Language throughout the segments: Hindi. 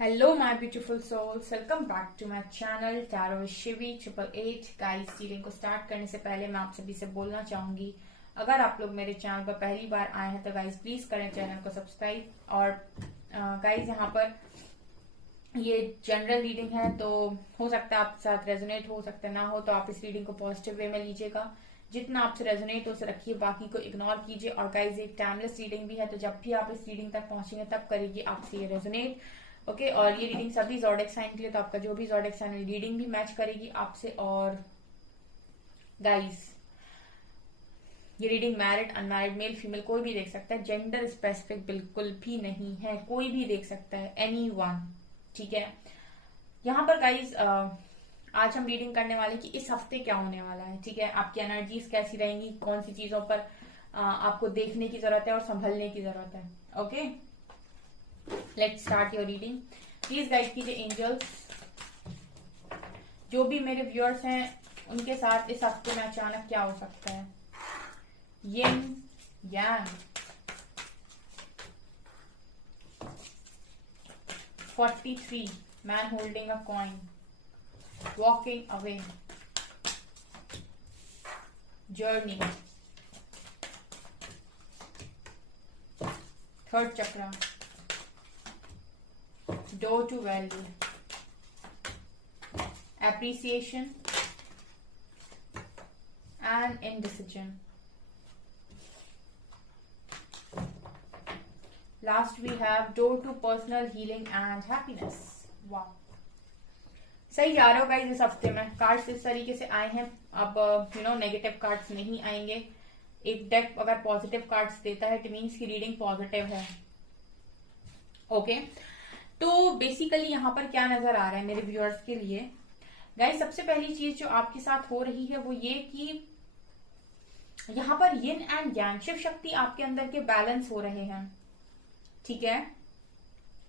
Hello my beautiful souls, welcome back to my channel Tarot with Shivi 888। Guys reading को स्टार्ट करने से पहले मैं आप सभी से बोलना चाहूंगी, अगर आप लोग मेरे चैनल पर पहली बार आए हैं तो गाइस प्लीज करें चैनल को सब्सक्राइब। और गाइस यहाँ पर ये जनरल रीडिंग है, तो हो सकता है आपके साथ रेजोनेट हो सकता है ना हो, तो आप इस रीडिंग को पॉजिटिव वे में लीजिएगा। जितना आपसे रेजोनेट हो उसे रखिए, बाकी को इग्नोर कीजिए। और गाइस एक टाइमलेस रीडिंग भी है, तो जब भी आप इस रीडिंग तक पहुंचेंगे तब करेगी आपसे ये रेजोनेट। ओके और ये रीडिंग सभी ज़ोडिएक साइन के लिए, तो आपका जो भी ज़ोडिएक साइन रीडिंग भी मैच करेगी आपसे। और गाइस ये reading married unmarried male female कोई भी देख सकता है, जेंडर स्पेसिफिक बिल्कुल भी नहीं है, कोई भी देख सकता है, एनीवन। ठीक है, यहाँ पर गाइस आज हम रीडिंग करने वाले कि इस हफ्ते क्या होने वाला है। ठीक है, आपकी एनर्जीज कैसी रहेंगी, कौन सी चीजों पर आपको देखने की जरूरत है और संभलने की जरूरत है। Okay let's start your reading. Please guide कीजिए एंजल्स, जो भी मेरे व्यूअर्स हैं उनके साथ इस हफ्ते में अचानक क्या हो सकता है। यिन यांग, 43 man holding a coin, walking away, journey, third chakra, door to value, appreciation and indecision. Last we have door to personal healing and happiness. Wow, सही जा रहे हो गाइस। इस हफ्ते में कार्ड्स इस तरीके से आए हैं, अब नेगेटिव कार्ड्स नहीं आएंगे। एक डेक अगर पॉजिटिव कार्ड्स देता है इट मीन्स की रीडिंग पॉजिटिव है। ओके तो बेसिकली यहाँ पर क्या नजर आ रहा है मेरे व्यूअर्स के लिए। गाइस सबसे पहली चीज जो आपके साथ हो रही है वो ये कि यहाँ पर yin and yang, Shiv Shakti आपके अंदर के बैलेंस हो रहे हैं। ठीक है,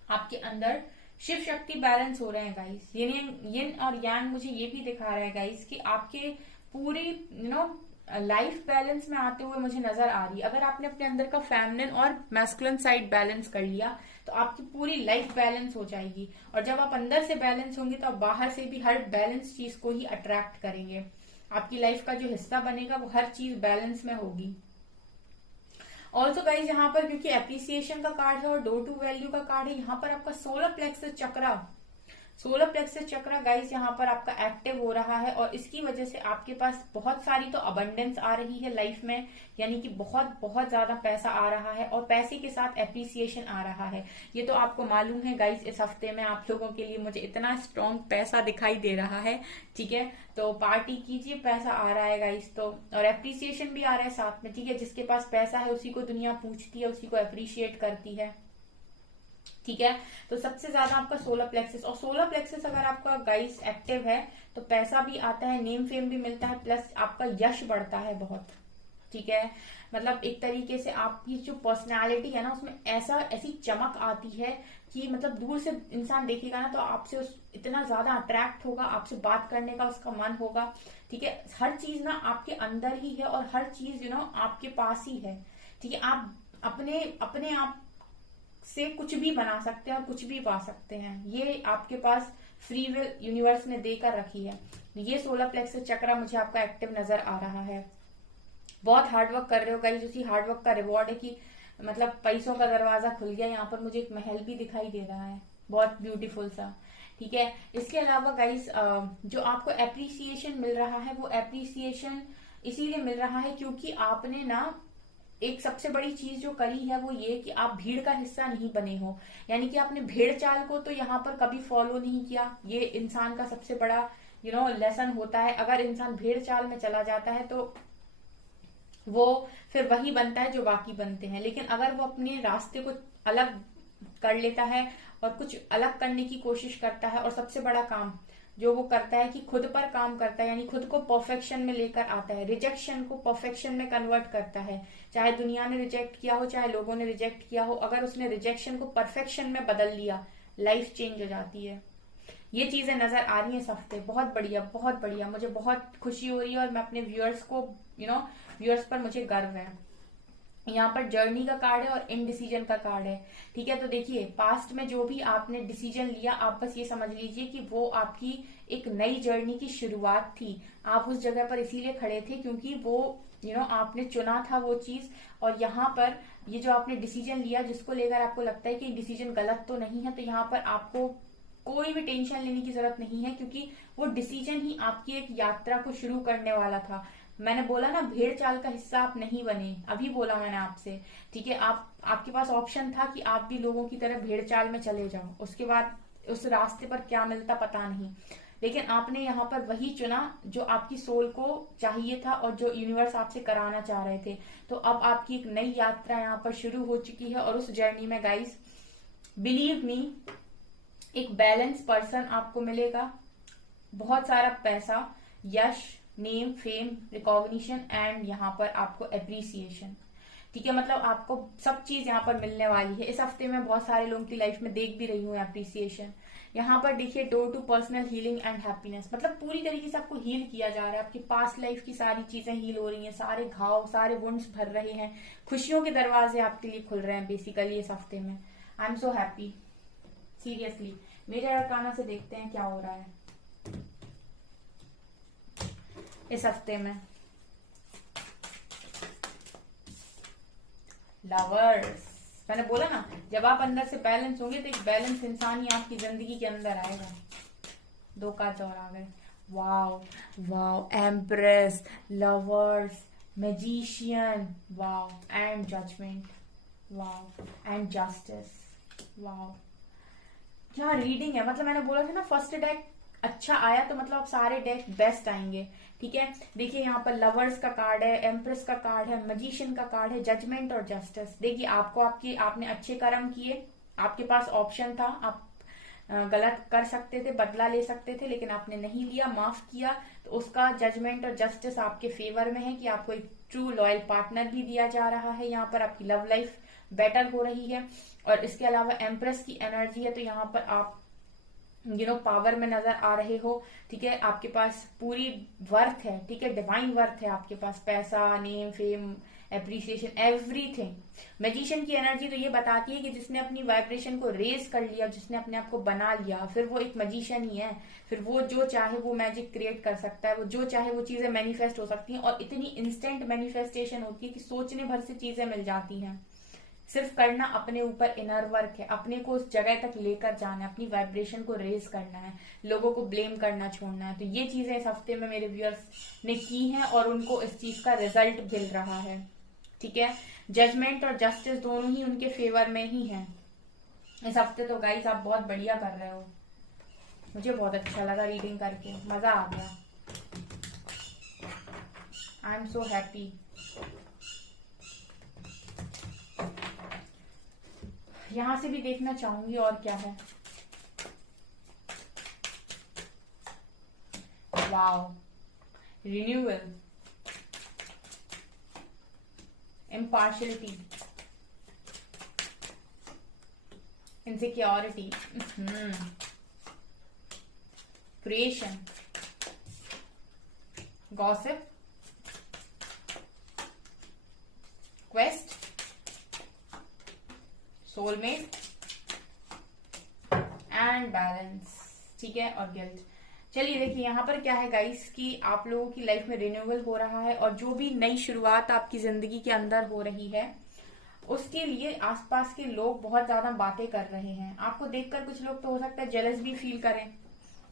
आपके अंदर शिव शक्ति बैलेंस हो रहे हैं गाइस। यिन और यांग मुझे ये भी दिखा रहा है गाइस कि आपके पूरी लाइफ बैलेंस में आते हुए मुझे नजर आ रही है। अगर आपने अपने अंदर का फेमिनिन और मैस्कुलिन साइड बैलेंस कर लिया तो आपकी पूरी लाइफ बैलेंस हो जाएगी। और जब आप अंदर से बैलेंस होंगे तो आप बाहर से भी हर बैलेंस चीज को ही अट्रैक्ट करेंगे। आपकी लाइफ का जो हिस्सा बनेगा वो हर चीज बैलेंस में होगी। ऑल्सो गाइज यहाँ पर क्योंकि एप्रिसिएशन का कार्ड है और डोर टू वैल्यू का कार्ड है, यहाँ पर आपका सोलर प्लेक्सस चक्रा गाइस यहाँ पर आपका एक्टिव हो रहा है। और इसकी वजह से आपके पास बहुत सारी तो अबंडेंस आ रही है लाइफ में, यानी कि बहुत बहुत ज्यादा पैसा आ रहा है और पैसे के साथ एप्रिसिएशन आ रहा है। ये तो आपको मालूम है गाइस, इस हफ्ते में आप लोगों के लिए मुझे इतना स्ट्रॉन्ग पैसा दिखाई दे रहा है। ठीक है, तो पार्टी कीजिए, पैसा आ रहा है गाइस। तो और एप्रिसिएशन भी आ रहा है साथ में। ठीक है, जिसके पास पैसा है उसी को दुनिया पूछती है, उसी को अप्रिशिएट करती है। ठीक है, तो सबसे ज्यादा आपका सोलर प्लेक्सस, और सोलर प्लेक्सस अगर आपका गाइस एक्टिव है तो पैसा भी आता है, नेम फेम भी मिलता है, प्लस आपका यश बढ़ता है बहुत। ठीक है, मतलब एक तरीके से आपकी जो पर्सनालिटी है ना उसमें ऐसी चमक आती है कि मतलब दूर से इंसान देखेगा ना तो आपसे इतना ज्यादा अट्रैक्ट होगा, आपसे बात करने का उसका मन होगा। ठीक है, हर चीज ना आपके अंदर ही है और हर चीज आपके पास ही है। ठीक है, आप अपने आप से कुछ भी बना सकते हैं और कुछ भी पा सकते हैं, ये आपके पास फ्री विल यूनिवर्स ने देकर रखी है। ये सोलर प्लेक्सस चक्रा मुझे आपका एक्टिव नजर आ रहा है। बहुत हार्डवर्क कर रहे हो गाइस, उसी हार्डवर्क का रिवॉर्ड है कि मतलब पैसों का दरवाजा खुल गया। यहाँ पर मुझे एक महल भी दिखाई दे रहा है, बहुत ब्यूटीफुल सा। ठीक है, इसके अलावा गाइस जो आपको एप्रिसिएशन मिल रहा है वो एप्रिसिएशन इसीलिए मिल रहा है क्योंकि आपने ना एक सबसे बड़ी चीज जो करी है वो ये कि आप भीड़ का हिस्सा नहीं बने हो, यानी कि आपने भेड़ चाल को तो यहाँ पर कभी फॉलो नहीं किया। ये इंसान का सबसे बड़ा लेसन होता है। अगर इंसान भेड़ चाल में चला जाता है तो वो फिर वही बनता है जो बाकी बनते हैं। लेकिन अगर वो अपने रास्ते को अलग कर लेता है और कुछ अलग करने की कोशिश करता है, और सबसे बड़ा काम जो वो करता है कि खुद पर काम करता है, यानी खुद को परफेक्शन में लेकर आता है, रिजेक्शन को परफेक्शन में कन्वर्ट करता है। चाहे दुनिया ने रिजेक्ट किया हो, चाहे लोगों ने रिजेक्ट किया हो, अगर उसने रिजेक्शन को परफेक्शन में बदल लिया, लाइफ चेंज हो जाती है। ये चीजें नजर आ रही है इस हफ्ते। बहुत बढ़िया, बहुत बढ़िया, मुझे बहुत खुशी हो रही है और मैं अपने व्यूअर्स को व्यूअर्स पर मुझे गर्व है। यहाँ पर जर्नी का कार्ड है और इनडिसीजन का कार्ड है। ठीक है, तो देखिए पास्ट में जो भी आपने डिसीजन लिया, आप बस ये समझ लीजिए कि वो आपकी एक नई जर्नी की शुरुआत थी। आप उस जगह पर इसीलिए खड़े थे क्योंकि वो आपने चुना था वो चीज। और यहाँ पर ये जो आपने डिसीजन लिया, जिसको लेकर आपको लगता है कि डिसीजन गलत तो नहीं है, तो यहाँ पर आपको कोई भी टेंशन लेने की जरूरत नहीं है, क्योंकि वो डिसीजन ही आपकी एक यात्रा को शुरू करने वाला था। मैंने बोला ना, भेड़ चाल का हिस्सा आप नहीं बने, अभी बोला मैंने आपसे। ठीक है, आपके पास ऑप्शन था कि आप भी लोगों की तरह भेड़ चाल में चले जाओ, उसके बाद उस रास्ते पर क्या मिलता पता नहीं, लेकिन आपने यहाँ पर वही चुना जो आपकी सोल को चाहिए था और जो यूनिवर्स आपसे कराना चाह रहे थे। तो अब आपकी एक नई यात्रा यहाँ पर शुरू हो चुकी है, और उस जर्नी में गाइस, बिलीव मी, एक बैलेंस पर्सन आपको मिलेगा, बहुत सारा पैसा, यश, नेम, फेम, रिकॉग्निशन एंड यहाँ पर आपको एप्रिसिएशन। ठीक है, मतलब आपको सब चीज यहाँ पर मिलने वाली है। इस हफ्ते में बहुत सारे लोगों की लाइफ में देख भी रही हूँ एप्रिसिएशन। यहाँ पर देखिए, door to personal healing and happiness, मतलब पूरी तरीके से आपको हील किया जा रहा है। आपकी पास्ट लाइफ की सारी चीजें हील हो रही हैं, सारे घाव, सारे वुंड्स भर रहे हैं, खुशियों के दरवाजे आपके लिए खुल रहे हैं बेसिकली इस हफ्ते में। I am so happy, seriously. मेरे अरकाना से देखते हैं क्या हो रहा है इस हफ्ते में। लवर्स, मैंने बोला ना, जब आप अंदर से बैलेंस होंगे तो एक बैलेंस इंसान ही आपकी जिंदगी के अंदर आएगा। 2 कार्ड और आ गए। Wow wow, empress, lovers, magician, wow, and judgement, wow, and justice, wow. क्या रीडिंग है, मतलब मैंने बोला था ना, फर्स्ट डेक अच्छा आया तो मतलब सारे डेक बेस्ट आएंगे। ठीक है, देखिए यहाँ पर लवर्स का कार्ड है, एम्प्रेस का कार्ड है, मैजिशियन का कार्ड है, जजमेंट और जस्टिस। देखिए आपने अच्छे कर्म किए, आपके पास ऑप्शन था, आप गलत कर सकते थे, बदला ले सकते थे, लेकिन आपने नहीं लिया, माफ किया, तो उसका जजमेंट और जस्टिस आपके फेवर में है कि आपको एक ट्रू लॉयल पार्टनर भी दिया जा रहा है। यहाँ पर आपकी लव लाइफ बेटर हो रही है। और इसके अलावा एम्प्रेस की एनर्जी है, तो यहाँ पर आप पावर में नजर आ रहे हो। ठीक है, आपके पास पूरी वर्थ है, ठीक है, डिवाइन वर्थ है आपके पास, पैसा, name, fame, appreciation, everything. Magician की एनर्जी तो ये बताती है कि जिसने अपनी वाइब्रेशन को रेज कर लिया, जिसने अपने आप को बना लिया, फिर वो एक मैजिशियन ही है। फिर वो जो चाहे वो मैजिक क्रिएट कर सकता है, वो जो चाहे वो चीजें मैनिफेस्ट हो सकती हैं, और इतनी इंस्टेंट मैनिफेस्टेशन होती है कि सोचने भर से चीजें मिल जाती हैं। सिर्फ करना अपने ऊपर इनर वर्क है, अपने को उस जगह तक लेकर जाना है, अपनी वाइब्रेशन को रेज करना है, लोगों को ब्लेम करना छोड़ना है। तो ये चीजें इस हफ्ते में मेरे व्यूअर्स ने की हैं और उनको इस चीज का रिजल्ट मिल रहा है। ठीक है, जजमेंट और जस्टिस दोनों ही उनके फेवर में ही है इस हफ्ते। तो गाइस आप बहुत बढ़िया कर रहे हो, मुझे बहुत अच्छा लगा रीडिंग करके, मजा आ गया। I am so happy. यहां से भी देखना चाहूंगी और क्या है। Wow, renewal, impartiality, insecurity, creation, gossip, quest, soulmate and balance. ठीक है, और गिल्ट। चलिए देखिए यहाँ पर क्या है गाइस, कि आप लोगों की लाइफ में रिन्यूअल हो रहा है, और जो भी नई शुरुआत आपकी जिंदगी के अंदर हो रही है, उसके लिए आसपास के लोग बहुत ज्यादा बातें कर रहे हैं। आपको देखकर कुछ लोग तो हो सकता है जेलस भी फील करें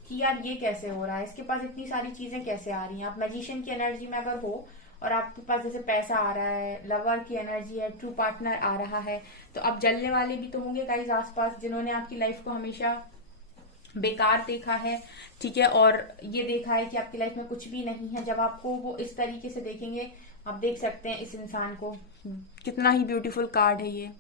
कि यार ये कैसे हो रहा है, इसके पास इतनी सारी चीजें कैसे आ रही हैं। आप मैजिशियन की एनर्जी में अगर हो और आपके पास जैसे पैसा आ रहा है, लवर की एनर्जी है, ट्रू पार्टनर आ रहा है, तो अब जलने वाले भी तो होंगे गाइस आसपास, जिन्होंने आपकी लाइफ को हमेशा बेकार देखा है। ठीक है, और ये देखा है कि आपकी लाइफ में कुछ भी नहीं है। जब आपको वो इस तरीके से देखेंगे, आप देख सकते हैं इस इंसान को, कितना ही ब्यूटीफुल कार्ड है ये।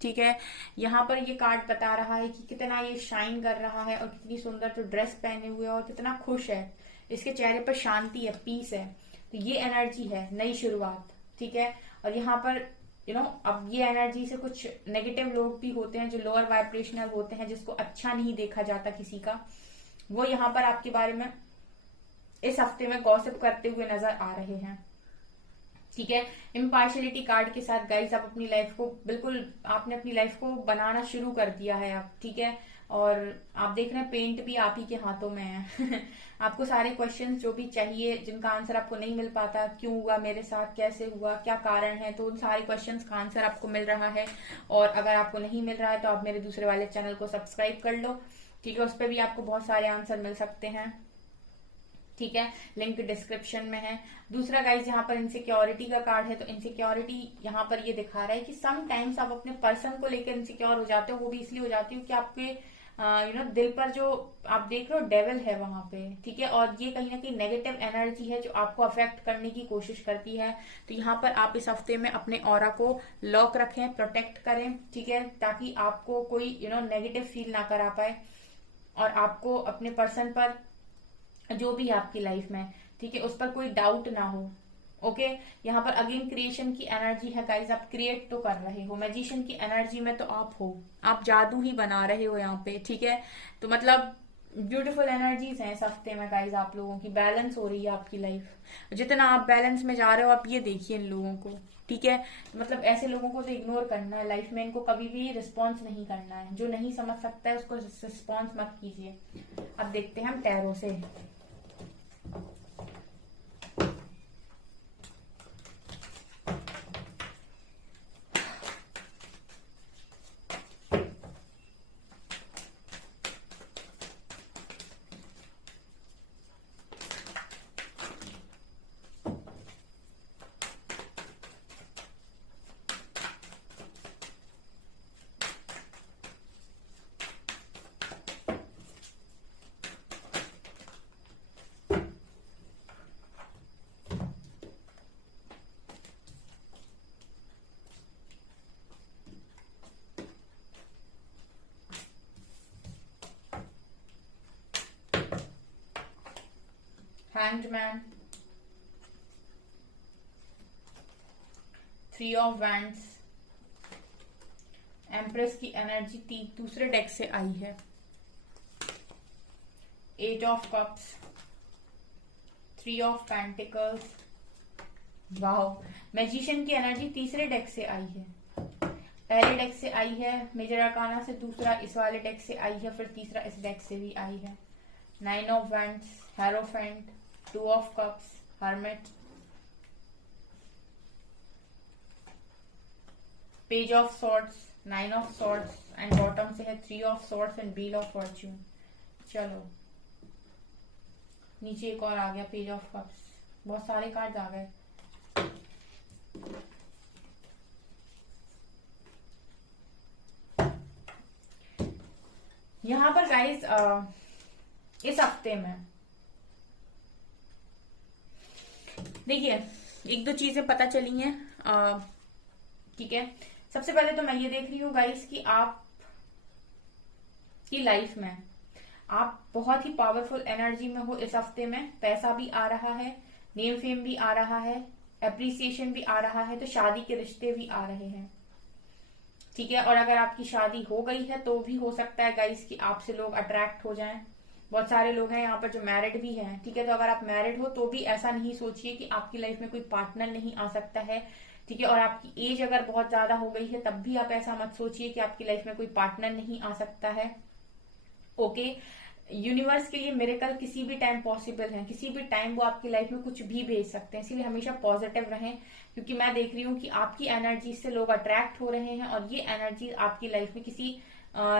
ठीक है, यहाँ पर ये कार्ड बता रहा है कि कितना ये शाइन कर रहा है, और कितनी सुंदर तो ड्रेस पहने हुए और कितना खुश है, इसके चेहरे पर शांति है, पीस है। तो ये एनर्जी है नई शुरुआत। ठीक है, और यहाँ पर अब ये एनर्जी से कुछ नेगेटिव लोग भी होते हैं जो लोअर वाइब्रेशनल होते हैं, जिसको अच्छा नहीं देखा जाता किसी का, वो यहाँ पर आपके बारे में इस हफ्ते में गॉसिप करते हुए नजर आ रहे हैं। ठीक है। इम्पार्शलिटी कार्ड के साथ गाइस आप अपनी लाइफ को बिल्कुल, आपने अपनी लाइफ को बनाना शुरू कर दिया है आप, ठीक है। और आप देख रहे हैं पेंट भी आप ही के हाथों में है आपको सारे क्वेश्चंस जो भी चाहिए, जिनका आंसर आपको नहीं मिल पाता, क्यों हुआ मेरे साथ, कैसे हुआ, क्या कारण है, तो उन सारे क्वेश्चंस का आंसर आपको मिल रहा है। और अगर आपको नहीं मिल रहा है तो आप मेरे दूसरे वाले चैनल को सब्सक्राइब कर लो, ठीक है। उस पर भी आपको बहुत सारे आंसर मिल सकते हैं, ठीक है। लिंक डिस्क्रिप्शन में है। दूसरा गाइज यहाँ पर इनसिक्योरिटी का कार्ड है, तो इनसिक्योरिटी यहाँ पर ये दिखा रहा है कि सम टाइम्स आप अपने पर्सन को लेकर इनसिक्योर हो जाते हो। वो भी इसलिए हो जाती हो कि आपके दिल पर जो आप देख रहे हो डेविल है वहां पे, ठीक है। और ये कहीं ना कहीं नेगेटिव एनर्जी है जो आपको अफेक्ट करने की कोशिश करती है। तो यहाँ पर आप इस हफ्ते में अपने ऑरा को लॉक रखें, प्रोटेक्ट करें, ठीक है, ताकि आपको कोई नेगेटिव फील ना करा पाए, और आपको अपने पर्सन पर जो भी है आपकी लाइफ में, ठीक है, उस पर कोई डाउट ना हो। ओके। यहाँ पर अगेन क्रिएशन की एनर्जी है गाइज, आप क्रिएट तो कर रहे हो। मैजिशियन की एनर्जी में तो आप हो, आप जादू ही बना रहे हो यहाँ पे, ठीक है। तो मतलब ब्यूटीफुल एनर्जीज हैं इस हफ्ते में गाइज, आप लोगों की बैलेंस हो रही है आपकी लाइफ। जितना आप बैलेंस में जा रहे हो, आप ये देखिए इन लोगों को, ठीक है। मतलब ऐसे लोगों को तो इग्नोर करना है लाइफ में, इनको कभी भी रिस्पॉन्स नहीं करना है। जो नहीं समझ सकता है उसको रिस्पॉन्स मत कीजिए। अब देखते हैं हम टैरो से। Hanged Man, three of wands, empress की एनर्जी दूसरे डेक से आई है, eight of cups, three of pentacles, wow. Magician की एनर्जी तीसरे डेक से आई है, पहले डेक से आई है मेजर अरकाना से, दूसरा इस वाले डेक से आई है, फिर तीसरा इस डेक से भी आई है। Nine of wands, hierophant, two of cups, hermit, page of swords, nine of swords, and bottom से है three of swords and wheel of Fortune. चलो नीचे एक और आ गया पेज ऑफ कप्स, बहुत सारे कार्ड आ गए। यहां पर गाइस इस हफ्ते में देखिए एक दो चीजें पता चली हैं, ठीक है। सबसे पहले तो मैं ये देख रही हूँ गाइस कि आप की लाइफ में आप बहुत ही पावरफुल एनर्जी में हो इस हफ्ते में। पैसा भी आ रहा है, नेम फेम भी आ रहा है, एप्रिसिएशन भी आ रहा है, तो शादी के रिश्ते भी आ रहे हैं, ठीक है। और अगर आपकी शादी हो गई है तो भी हो सकता है गाइस कि आपसे लोग अट्रैक्ट हो जाएं। बहुत सारे लोग हैं यहाँ पर जो मैरिड भी हैं, ठीक है। तो अगर आप मैरिड हो तो भी ऐसा नहीं सोचिए कि आपकी लाइफ में कोई पार्टनर नहीं आ सकता है, ठीक है। और आपकी एज अगर बहुत ज्यादा हो गई है तब भी आप ऐसा मत सोचिए कि आपकी लाइफ में कोई पार्टनर नहीं आ सकता है। ओके। यूनिवर्स के लिए मिरेकल किसी भी टाइम पॉसिबल है, किसी भी टाइम वो आपकी लाइफ में कुछ भी भेज सकते हैं, इसीलिए हमेशा पॉजिटिव रहें। क्योंकि मैं देख रही हूँ कि आपकी एनर्जी से लोग अट्रैक्ट हो रहे हैं, और ये एनर्जी आपकी लाइफ में किसी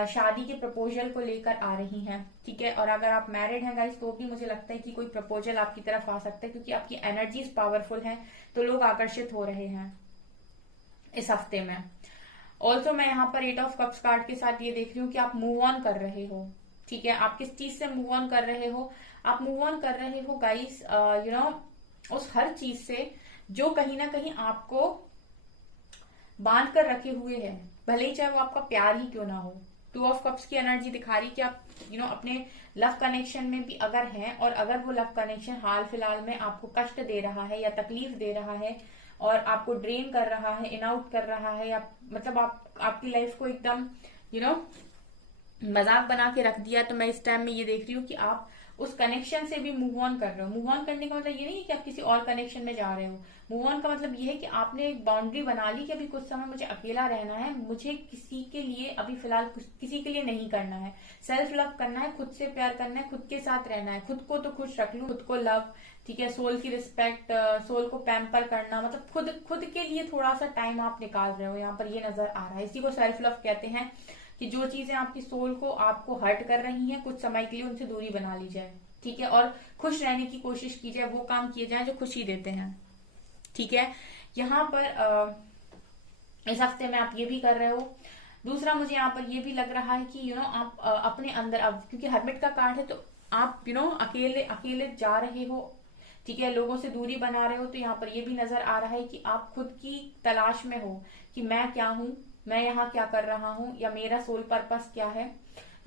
शादी के प्रपोजल को लेकर आ रही हैं, ठीक है। और अगर आप मैरिड हैं गाइस तो भी मुझे लगता है कि कोई प्रपोजल आपकी तरफ आ सकता है, क्योंकि आपकी एनर्जीज पावरफुल हैं, तो लोग आकर्षित हो रहे हैं इस हफ्ते में। ऑल्सो मैं यहाँ पर एट ऑफ कप्स कार्ड के साथ ये देख रही हूँ कि आप मूव ऑन कर रहे हो, ठीक है। आप किस चीज से मूव ऑन कर रहे हो? आप मूव ऑन कर रहे हो गाइस उस हर चीज से जो कहीं ना कहीं आपको बांध कर रखे हुए है, भले ही चाहे वो आपका प्यार ही क्यों ना हो। टू ऑफ कप्स की एनर्जी दिखा रही कि आप अपने लव कनेक्शन में भी अगर हैं, और अगर वो लव कनेक्शन हाल फिलहाल में आपको कष्ट दे रहा है या तकलीफ दे रहा है और आपको ड्रेन कर रहा है, इन आउट कर रहा है, या मतलब आपकी लाइफ को एकदम मजाक बना के रख दिया, तो मैं इस टाइम में ये देख रही हूँ कि आप उस कनेक्शन से भी मूव ऑन कर रहे हो। मूव ऑन करने का मतलब ये नहीं है कि आप किसी और कनेक्शन में जा रहे हो। मूव ऑन का मतलब ये है कि आपने एक बाउंड्री बना ली कि अभी कुछ समय मुझे अकेला रहना है, मुझे किसी के लिए अभी फिलहाल किसी के लिए नहीं करना है। सेल्फ लव करना है, खुद से प्यार करना है, खुद के साथ रहना है, खुद को तो खुश रख लूं, खुद को लव, ठीक है, सोल की रिस्पेक्ट, सोल को पैम्पर करना, मतलब खुद खुद के लिए थोड़ा सा टाइम आप निकाल रहे हो, यहाँ पर ये नजर आ रहा है। इसी को सेल्फ लव कहते हैं कि जो चीजें आपकी सोल को आपको हर्ट कर रही हैं, कुछ समय के लिए उनसे दूरी बना ली जाए, ठीक है, और खुश रहने की कोशिश की जाए, वो काम किए जाए जो खुशी देते हैं, ठीक है। यहाँ पर इस हफ्ते में आप ये भी कर रहे हो। दूसरा मुझे यहाँ पर ये भी लग रहा है कि आप अपने अंदर, अब क्योंकि हर्मिट का कार्ड है तो आप अकेले अकेले जा रहे हो, ठीक है, लोगों से दूरी बना रहे हो। तो यहाँ पर ये भी नजर आ रहा है कि आप खुद की तलाश में हो कि मैं क्या हूं, मैं यहाँ क्या कर रहा हूँ, या मेरा सोल पर्पस क्या है।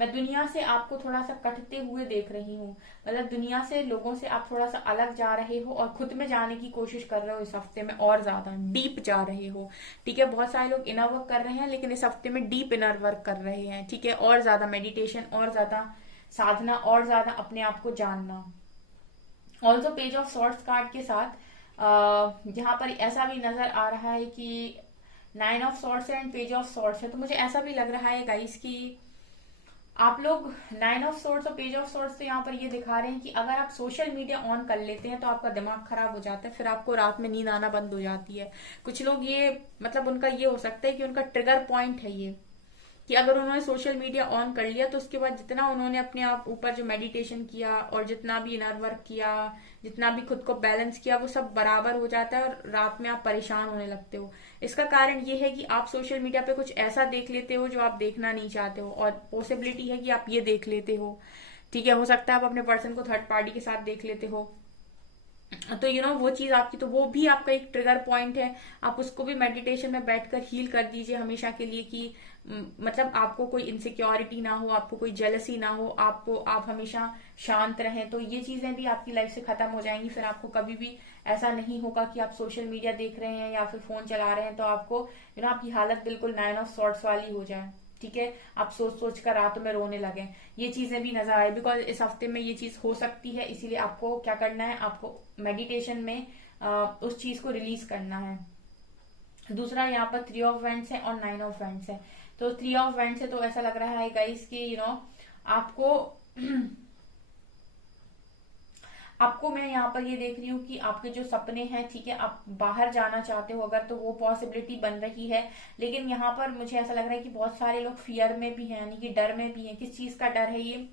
मैं दुनिया से आपको थोड़ा सा कटते हुए देख रही हूँ, मतलब दुनिया से, लोगों से आप थोड़ा सा अलग जा रहे हो और खुद में जाने की कोशिश कर रहे हो इस हफ्ते में, और ज्यादा डीप जा रहे हो, ठीक है। बहुत सारे लोग इनर वर्क कर रहे हैं, लेकिन इस हफ्ते में डीप इनर वर्क कर रहे हैं, ठीक है, और ज्यादा मेडिटेशन, और ज्यादा साधना, और ज्यादा अपने आप को जानना। Also page of swords card के साथ जहां पर ऐसा भी नजर आ रहा है कि 9 of swords and page of swords है, तो मुझे ऐसा भी लग रहा है गाइस कि आप लोग 9 ऑफ सॉर्ट्स और पेज ऑफ सॉर्ट्स तो यहाँ पर ये दिखा रहे हैं कि अगर आप सोशल मीडिया ऑन कर लेते हैं तो आपका दिमाग खराब हो जाता है, फिर आपको रात में नींद आना बंद हो जाती है। कुछ लोग ये, मतलब उनका ये हो सकता है कि उनका ट्रिगर पॉइंट है ये, कि अगर उन्होंने सोशल मीडिया ऑन कर लिया तो उसके बाद जितना उन्होंने अपने आप ऊपर जो मेडिटेशन किया और जितना भी इनर वर्क किया, जितना भी खुद को बैलेंस किया, वो सब बराबर हो जाता है और रात में आप परेशान होने लगते हो। इसका कारण ये है कि आप सोशल मीडिया पे कुछ ऐसा देख लेते हो जो आप देखना नहीं चाहते हो, और पॉसिबिलिटी है कि आप ये देख लेते हो, ठीक है। हो सकता है आप अपने पर्सन को थर्ड पार्टी के साथ देख लेते हो, तो वो चीज आपकी, तो वो भी आपका एक ट्रिगर पॉइंट है। आप उसको भी मेडिटेशन में बैठकर हील कर दीजिए हमेशा के लिए, कि मतलब आपको कोई इनसिक्योरिटी ना हो, आपको कोई जेलसी ना हो, आप हमेशा शांत रहें। तो ये चीजें भी आपकी लाइफ से खत्म हो जाएंगी। फिर आपको कभी भी ऐसा नहीं होगा कि आप सोशल मीडिया देख रहे हैं या फिर फोन चला रहे हैं तो आपको आपकी हालत बिल्कुल 9 ऑफ सॉर्ट्स वाली हो जाए, ठीक है, आप सोच सोच कर रातों में रोने लगे। ये चीजें भी नजर आए, बिकॉज इस हफ्ते में ये चीज हो सकती है। इसीलिए आपको क्या करना है, आपको मेडिटेशन में उस चीज को रिलीज करना है। दूसरा यहाँ पर 3 ऑफ वेंट्स है और 9 ऑफ वेंट्स है। तो 3 ऑफ वेंट्स है तो ऐसा लग रहा है गाइस कि आपको आपको मैं यहाँ पर ये देख रही हूँ कि आपके जो सपने हैं, ठीक है, आप बाहर जाना चाहते हो अगर, तो वो पॉसिबिलिटी बन रही है। लेकिन यहाँ पर मुझे ऐसा लग रहा है कि बहुत सारे लोग फियर में भी हैं, यानी कि डर में भी हैं। किस चीज का डर है ये,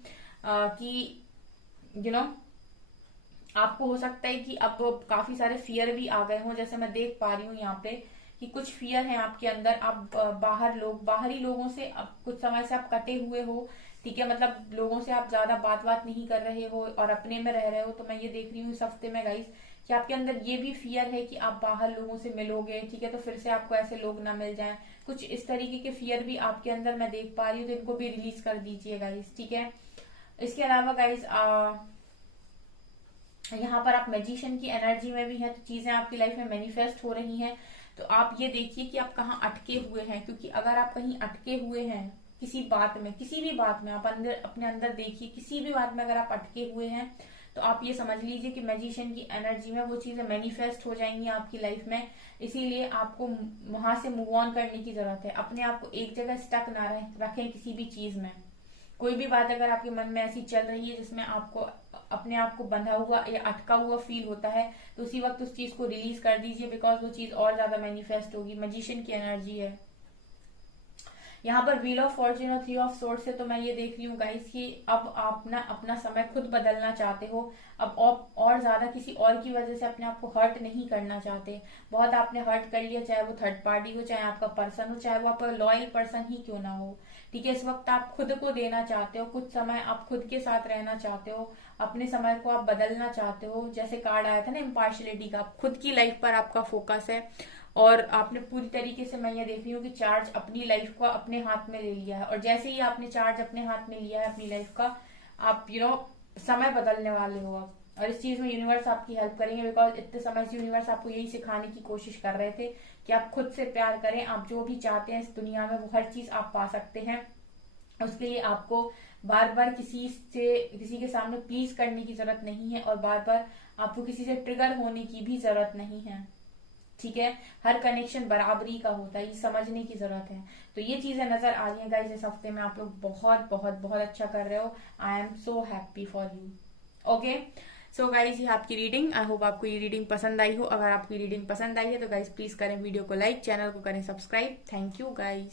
कि आपको हो सकता है कि अब काफी सारे फियर भी आ गए हों, जैसे मैं देख पा रही हूँ यहाँ पे कि कुछ फियर है आपके अंदर। आप बाहरी लोगों से अब कुछ समय से आप कटे हुए हो, ठीक है, मतलब लोगों से आप ज्यादा बात नहीं कर रहे हो और अपने में रह रहे हो। तो मैं ये देख रही हूँ इस हफ्ते में गाइस कि आपके अंदर ये भी फियर है कि आप बाहर लोगों से मिलोगे, ठीक है, तो फिर से आपको ऐसे लोग ना मिल जाएं। कुछ इस तरीके के फियर भी आपके अंदर मैं देख पा रही हूँ, तो इनको भी रिलीज कर दीजिए गाइस, ठीक है। इसके अलावा गाइस यहाँ पर आप मैजिशियन की एनर्जी में भी है, तो चीजें आपकी लाइफ में मैनिफेस्ट हो रही हैं। तो आप ये देखिए कि आप कहाँ अटके हुए हैं, क्योंकि अगर आप कहीं अटके हुए हैं किसी बात में, किसी भी बात में, आप अपने अंदर देखिए, किसी भी बात में अगर आप अटके हुए हैं तो आप ये समझ लीजिए कि मैजिशियन की एनर्जी में वो चीजें मैनिफेस्ट हो जाएंगी आपकी लाइफ में। इसीलिए आपको वहां से मूव ऑन करने की जरूरत है। अपने आप को एक जगह स्टक ना रखें किसी भी चीज में। कोई भी बात अगर आपके मन में ऐसी चल रही है जिसमें आपको अपने आप को बंधा हुआ या अटका हुआ फील होता है, तो उसी वक्त उस चीज को रिलीज कर दीजिए, बिकॉज वो चीज और ज्यादा मैनिफेस्ट होगी। मैजिशियन की एनर्जी है यहाँ पर। व्हील ऑफ फॉर्च्यून और 3 ऑफ सोर्ड्स से तो मैं ये देख रही हूँ गाइस कि अब आप ना अपना समय खुद बदलना चाहते हो। अब और ज्यादा किसी और की वजह से अपने आप को हर्ट नहीं करना चाहते। बहुत आपने हर्ट कर लिया, चाहे वो थर्ड पार्टी हो, चाहे आपका पर्सन हो, चाहे वो आपका लॉयल पर्सन ही क्यों ना हो, ठीक है। इस वक्त आप खुद को देना चाहते हो, कुछ समय आप खुद के साथ रहना चाहते हो, अपने समय को आप बदलना चाहते हो। जैसे कार्ड आया था ना इम्पार्शियलिटी का, खुद की लाइफ पर आपका फोकस है और आपने पूरी तरीके से, मैं ये देख रही हूँ कि चार्ज अपनी लाइफ को अपने हाथ में ले लिया है। और जैसे ही आपने चार्ज अपने हाथ में लिया है अपनी लाइफ का, आप समय बदलने वाले हो आप। और इस चीज में यूनिवर्स आपकी हेल्प करेंगे, बिकॉज इतने समय से यूनिवर्स आपको यही सिखाने की कोशिश कर रहे थे कि आप खुद से प्यार करें। आप जो भी चाहते हैं इस दुनिया में वो हर चीज आप पा सकते हैं। उसके लिए आपको बार बार किसी के सामने प्लीज करने की जरूरत नहीं है, और बार बार आपको किसी से ट्रिगर होने की भी जरूरत नहीं है। ठीक है, हर कनेक्शन बराबरी का होता है, ये समझने की जरूरत है। तो ये चीजें नजर आ रही है गाइस, इस हफ्ते में आप लोग बहुत बहुत बहुत अच्छा कर रहे हो। I am so happy for you. Okay, so guys ये आपकी रीडिंग, आई होप आपको ये रीडिंग पसंद आई हो। अगर आपको ये रीडिंग पसंद आई है तो गाइज प्लीज करें वीडियो को लाइक, चैनल को करें सब्सक्राइब। Thank you guys.